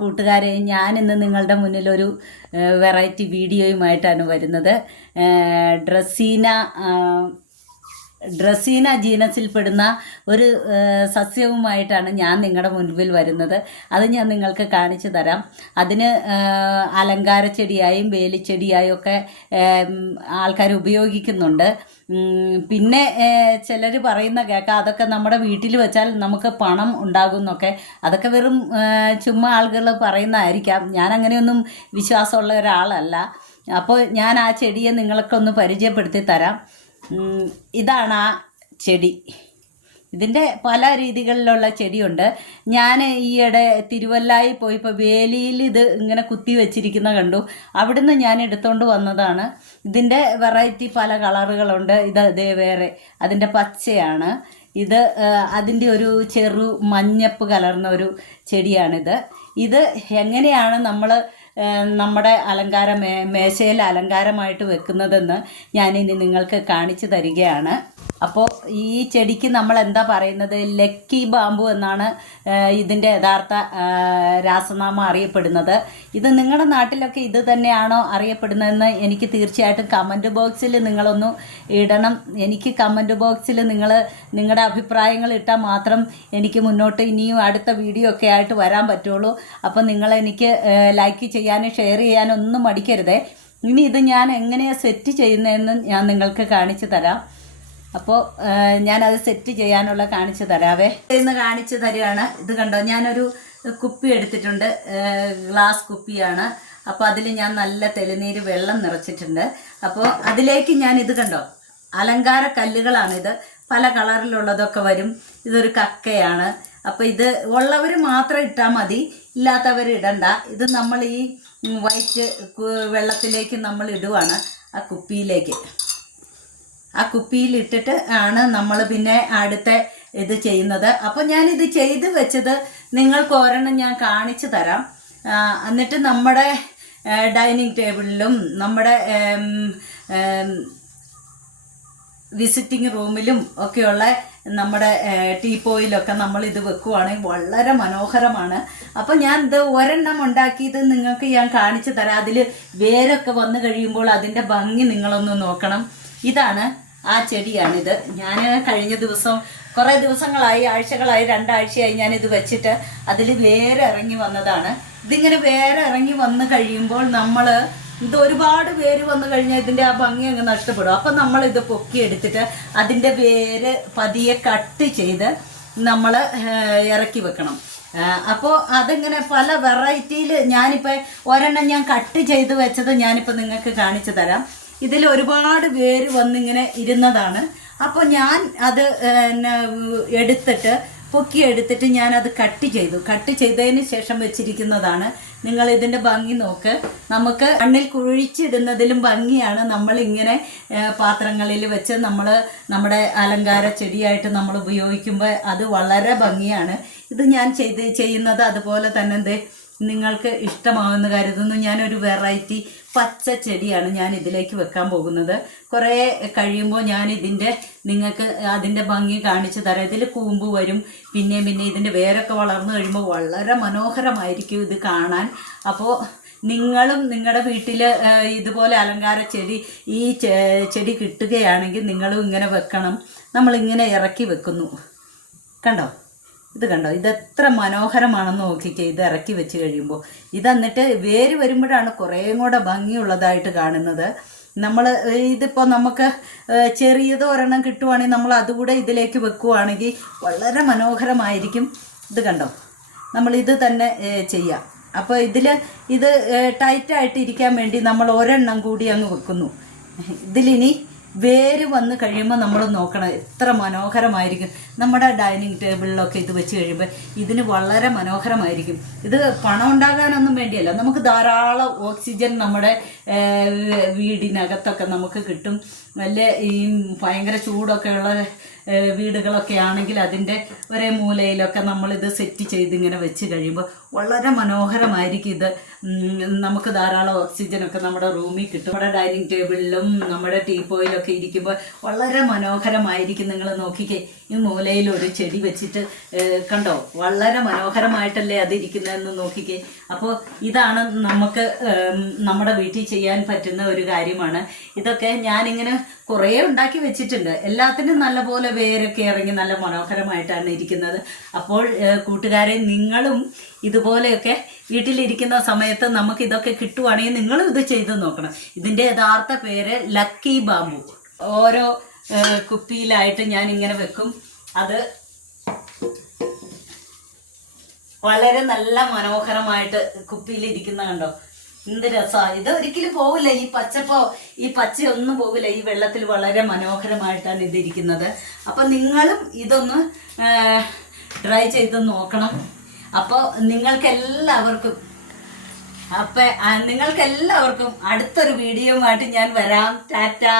കൂട്ടുകാരെ, ഞാനിന്ന് നിങ്ങളുടെ മുന്നിലൊരു വെറൈറ്റി വീഡിയോയുമായിട്ടാണ് വരുന്നത്. ഡ്രസീന ജീനസിൽപ്പെടുന്ന ഒരു സസ്യവുമായിട്ടാണ് ഞാൻ നിങ്ങളുടെ മുൻപിൽ വരുന്നത്. അത് ഞാൻ നിങ്ങൾക്ക് കാണിച്ചു തരാം. അതിന് അലങ്കാര ചെടിയായും വേലിച്ചെടിയായും ഒക്കെ ആൾക്കാർ ഉപയോഗിക്കുന്നുണ്ട്. പിന്നെ ചിലർ പറയുന്ന കേൾക്കാം, അതൊക്കെ നമ്മുടെ വീട്ടിൽ വെച്ചാൽ നമുക്ക് പണം ഉണ്ടാകും എന്നൊക്കെ. അതൊക്കെ വെറും ചുമ്മാ ആളുകൾ പറയുന്നതായിരിക്കാം. ഞാൻ അങ്ങനെയൊന്നും വിശ്വാസമുള്ള ഒരാളല്ല. അപ്പോൾ ഞാൻ ആ ചെടിയെ നിങ്ങൾക്കൊന്ന് പരിചയപ്പെടുത്തി തരാം. ഇതാണ് ആ ചെടി. ഇതിൻ്റെ പല രീതികളിലുള്ള ചെടിയുണ്ട്. ഞാൻ ഈയിടെ തിരുവല്ലായി പോയപ്പോൾ വേലിയിൽ ഇത് ഇങ്ങനെ കുത്തി വെച്ചിരിക്കുന്ന കണ്ടു. അവിടുന്ന് ഞാൻ എടുത്തുകൊണ്ട് വന്നതാണ്. ഇതിൻ്റെ വെറൈറ്റി പല കളറുകളുണ്ട്. ഇതേ വേറെ അതിൻ്റെ പച്ചയാണ്. ഇത് അതിൻ്റെ ഒരു ചെറു മഞ്ഞപ്പ് കലർന്ന ഒരു ചെടിയാണിത്. ഇത് എങ്ങനെയാണ് നമ്മൾ നമ്മുടെ മേശയിൽ അലങ്കാരമായിട്ട് വെക്കുന്നതെന്ന് ഞാനിനി നിങ്ങൾക്ക് കാണിച്ചു തരികയാണ്. അപ്പോൾ ഈ ചെടിക്ക് നമ്മൾ എന്താ പറയുന്നത്, ലക്കി ബാമ്പു എന്നാണ് ഇതിൻ്റെ യഥാർത്ഥ രാസനാമം അറിയപ്പെടുന്നത്. ഇത് നിങ്ങളുടെ നാട്ടിലൊക്കെ ഇത് തന്നെയാണോ അറിയപ്പെടുന്നതെന്ന് എനിക്ക് തീർച്ചയായിട്ടും കമൻറ്റ് ബോക്സിൽ നിങ്ങളൊന്ന് ഇടണം. എനിക്ക് കമൻറ്റ് ബോക്സിൽ നിങ്ങളുടെ അഭിപ്രായങ്ങൾ ഇട്ടാൽ മാത്രം എനിക്ക് മുന്നോട്ട് ഇനിയും അടുത്ത വീഡിയോ ഒക്കെ ആയിട്ട് വരാൻ പറ്റുള്ളൂ. അപ്പോൾ നിങ്ങളെനിക്ക് ലൈക്ക് ചെയ്യാനും ഷെയർ ചെയ്യാനും ഒന്നും മടിക്കരുതേ. ഇനി ഇത് ഞാൻ എങ്ങനെയാണ് സെറ്റ് ചെയ്യുന്നതെന്ന് ഞാൻ നിങ്ങൾക്ക് കാണിച്ചു തരാം. അപ്പോൾ ഞാനത് സെറ്റ് ചെയ്യാനുള്ള കാണിച്ചു തരാവേ. ഇന്ന് കാണിച്ചു തരികയാണ്. ഇത് കണ്ടോ, ഞാനൊരു കുപ്പി എടുത്തിട്ടുണ്ട്. ഗ്ലാസ് കുപ്പിയാണ്. അപ്പോൾ അതിൽ ഞാൻ നല്ല തെളിനീര് വെള്ളം നിറച്ചിട്ടുണ്ട്. അപ്പോൾ അതിലേക്ക് ഞാൻ ഇത് കണ്ടോ, അലങ്കാര കല്ലുകളാണിത്. പല കളറിലുള്ളതൊക്കെ വരും. ഇതൊരു കക്കയാണ്. അപ്പോൾ ഇത് ഉള്ളവർ മാത്രം ഇട്ടാൽ മതി, ഇല്ലാത്തവർ ഇടണ്ട. ഇത് നമ്മൾ ഈ വൈറ്റ് വെള്ളത്തിലേക്ക് നമ്മൾ ഇടുവാണ് ആ കുപ്പിയിലേക്ക്. ആ കുപ്പിയിലിട്ടിട്ട് ആണ് നമ്മൾ പിന്നെ അടുത്ത ഇത് ചെയ്യുന്നത്. അപ്പോൾ ഞാനിത് ചെയ്ത് വെച്ചത് നിങ്ങൾക്ക് ഒരെണ്ണം ഞാൻ കാണിച്ചു തരാം. എന്നിട്ട് നമ്മുടെ ഡൈനിങ് ടേബിളിലും നമ്മുടെ വിസിറ്റിംഗ് റൂമിലും ഒക്കെയുള്ള നമ്മുടെ ടീപ്പോയിലൊക്കെ നമ്മളിത് വെക്കുവാണെങ്കിൽ വളരെ മനോഹരമാണ്. അപ്പോൾ ഞാൻ ഇത് ഒരെണ്ണം ഉണ്ടാക്കിയത് നിങ്ങൾക്ക് ഞാൻ കാണിച്ചു തരാം. അതിൽ വേരൊക്കെ വന്നു കഴിയുമ്പോൾ അതിൻ്റെ ഭംഗി നിങ്ങളൊന്ന് നോക്കണം. ഇതാണ് ആ ചെടിയാണിത്. ഞാൻ കഴിഞ്ഞ ദിവസം കുറേ ദിവസങ്ങളായി, ആഴ്ചകളായി, 2 ആഴ്ചയായി ഞാനിത് വെച്ചിട്ട് അതിൽ വേരിറങ്ങി വന്നതാണ്. ഇതിങ്ങനെ വേരിറങ്ങി വന്നു കഴിയുമ്പോൾ ഇത് ഒരുപാട് വേര് വന്നു കഴിഞ്ഞാൽ ഇതിൻ്റെ ആ ഭംഗി അങ്ങ് നഷ്ടപ്പെടും. അപ്പം നമ്മളിത് പൊക്കിയെടുത്തിട്ട് അതിൻ്റെ വേര് പതിയെ കട്ട് ചെയ്ത് നമ്മൾ ഇറക്കി വെക്കണം. അപ്പോൾ അതിങ്ങനെ പല വെറൈറ്റിയിൽ ഞാനിപ്പോൾ ഒരെണ്ണം ഞാൻ കട്ട് ചെയ്ത് വെച്ചത് ഞാനിപ്പോൾ നിങ്ങൾക്ക് കാണിച്ചു തരാം. ഇതിൽ ഒരുപാട് വേര് വന്നിങ്ങനെ ഇരുന്നതാണ്. അപ്പോൾ ഞാൻ അത് പൊക്കിയെടുത്തിട്ട് ഞാനത് കട്ട് ചെയ്തതിന് ശേഷം വെച്ചിരിക്കുന്നതാണ്. നിങ്ങൾ ഇതിൻ്റെ ഭംഗി നോക്ക്. നമുക്ക് മണ്ണിൽ കുഴിച്ചിടുന്നതിലും ഭംഗിയാണ് നമ്മളിങ്ങനെ പാത്രങ്ങളിൽ വെച്ച് നമ്മുടെ അലങ്കാര ചെടിയായിട്ട് നമ്മൾ ഉപയോഗിക്കുമ്പോൾ അത് വളരെ ഭംഗിയാണ്. ഇത് ഞാൻ ചെയ്യുന്നത് അതുപോലെ തന്നെ നിങ്ങൾക്ക് ഇഷ്ടമാകുമെന്ന് കരുതുന്നു. ഞാനൊരു വെറൈറ്റി പച്ച ചെടിയാണ് ഞാൻ ഇതിലേക്ക് വെക്കാൻ പോകുന്നത്. കുറേ കഴിയുമ്പോൾ ഞാൻ നിങ്ങൾക്ക് അതിൻ്റെ ഭംഗി കാണിച്ചു തരാം. ഇതിൽ കൂമ്പ് വരും. പിന്നെ ഇതിൻ്റെ വേരൊക്കെ വളർന്നു കഴിയുമ്പോൾ വളരെ മനോഹരമായിരിക്കും ഇത് കാണാൻ. അപ്പോൾ നിങ്ങളും നിങ്ങളുടെ വീട്ടിൽ ഇതുപോലെ അലങ്കാര ചെടി ഈ ചെടി കിട്ടുകയാണെങ്കിൽ നിങ്ങളും ഇങ്ങനെ വെക്കണം. നമ്മളിങ്ങനെ ഇറക്കി വെക്കുന്നു. കണ്ടോ, ഇത് കണ്ടോ, ഇതെത്ര മനോഹരമാണെന്ന് നോക്കിക്കേ. ഇത് ഇറക്കി വെച്ച് കഴിയുമ്പോൾ എന്നിട്ട് വേര് വരുമ്പോഴാണ് കുറേയും കൂടെ ഭംഗിയുള്ളതായിട്ട് കാണുന്നത്. ഇതിപ്പോൾ നമുക്ക് ചെറിയത് ഒരെണ്ണം കിട്ടുവാണെങ്കിൽ നമ്മൾ അതുകൂടെ ഇതിലേക്ക് വെക്കുവാണെങ്കിൽ വളരെ മനോഹരമായിരിക്കും. ഇത് കണ്ടോ, നമ്മളിത് തന്നെ ചെയ്യാം. അപ്പോൾ ഇത് ടൈറ്റായിട്ട് ഇരിക്കാൻ വേണ്ടി നമ്മൾ ഒരെണ്ണം കൂടി അങ്ങ് വെക്കുന്നു. ഇതിലിനി വേര് വന്ന് കഴിയുമ്പോൾ നമ്മൾ നോക്കണം, എത്ര മനോഹരമായിരിക്കും. നമ്മുടെ ഡൈനിങ് ടേബിളിലൊക്കെ ഇത് വെച്ച് കഴിയുമ്പോൾ ഇതിന് വളരെ മനോഹരമായിരിക്കും. ഇത് പണം ഉണ്ടാകാനൊന്നും വേണ്ടിയല്ല, നമുക്ക് ധാരാളം ഓക്സിജൻ നമ്മുടെ വീടിനകത്തൊക്കെ നമുക്ക് കിട്ടും. നല്ല ഈ ഭയങ്കര ചൂടൊക്കെയുള്ള വീടുകളൊക്കെ ആണെങ്കിൽ അതിൻ്റെ ഒരേ മൂലയിലൊക്കെ നമ്മളിത് സെറ്റ് ചെയ്ത് ഇങ്ങനെ വെച്ച് കഴിയുമ്പോൾ വളരെ മനോഹരമായിരിക്കും ഇത്. നമുക്ക് ധാരാളം ഓക്സിജനൊക്കെ നമ്മുടെ റൂമിൽ കിട്ടും. നമ്മുടെ ഡൈനിങ് ടേബിളിലും നമ്മുടെ ടീപ്പോയിലൊക്കെ ഇരിക്കുമ്പോൾ വളരെ മനോഹരമായിരിക്കും. നിങ്ങൾ നോക്കിക്കേ, ഈ മൂലയിൽ ഒരു ചെടി വെച്ചിട്ട് കണ്ടോ, വളരെ മനോഹരമായിട്ടല്ലേ അതിരിക്കുന്നതെന്ന് നോക്കിക്കേ. അപ്പോൾ ഇതാണ് നമുക്ക് നമ്മുടെ വീട്ടിൽ ചെയ്യാൻ പറ്റുന്ന ഒരു കാര്യമാണ്. ഇതൊക്കെ ഞാനിങ്ങനെ കുറേ ഉണ്ടാക്കി വെച്ചിട്ടുണ്ട്. എല്ലാത്തിനും നല്ലപോലെ വേരൊക്കെ ഇറങ്ങി നല്ല മനോഹരമായിട്ടാണ് ഇരിക്കുന്നത്. അപ്പോൾ കൂട്ടുകാരെ, നിങ്ങളും ഇതുപോലെയൊക്കെ വീട്ടിലിരിക്കുന്ന സമയത്ത് നമുക്ക് ഇതൊക്കെ കിട്ടുവാണെങ്കിൽ നിങ്ങളും ഇത് ചെയ്ത് നോക്കണം. ഇതിൻ്റെ യഥാർത്ഥ പേര് ലക്കി ബാമ്പു. ഓരോ കുപ്പിയിലായിട്ട് ഞാൻ ഇങ്ങനെ വെക്കും. അത് വളരെ നല്ല മനോഹരമായിട്ട് കുപ്പിയിലിരിക്കുന്ന കണ്ടോ, എന്ത് രസമാണ്. ഇത് ഒരിക്കലും പോകില്ല, ഈ പച്ചയൊന്നും പോകില്ല. ഈ വെള്ളത്തിൽ വളരെ മനോഹരമായിട്ടാണ് ഇതിരിക്കുന്നത്. അപ്പം നിങ്ങളും ഇതൊന്ന് ട്രൈ ചെയ്ത് നോക്കണം. അപ്പോൾ നിങ്ങൾക്കെല്ലാവർക്കും അടുത്തൊരു വീഡിയോയുമായിട്ട് ഞാൻ വരാം. ടാറ്റാ.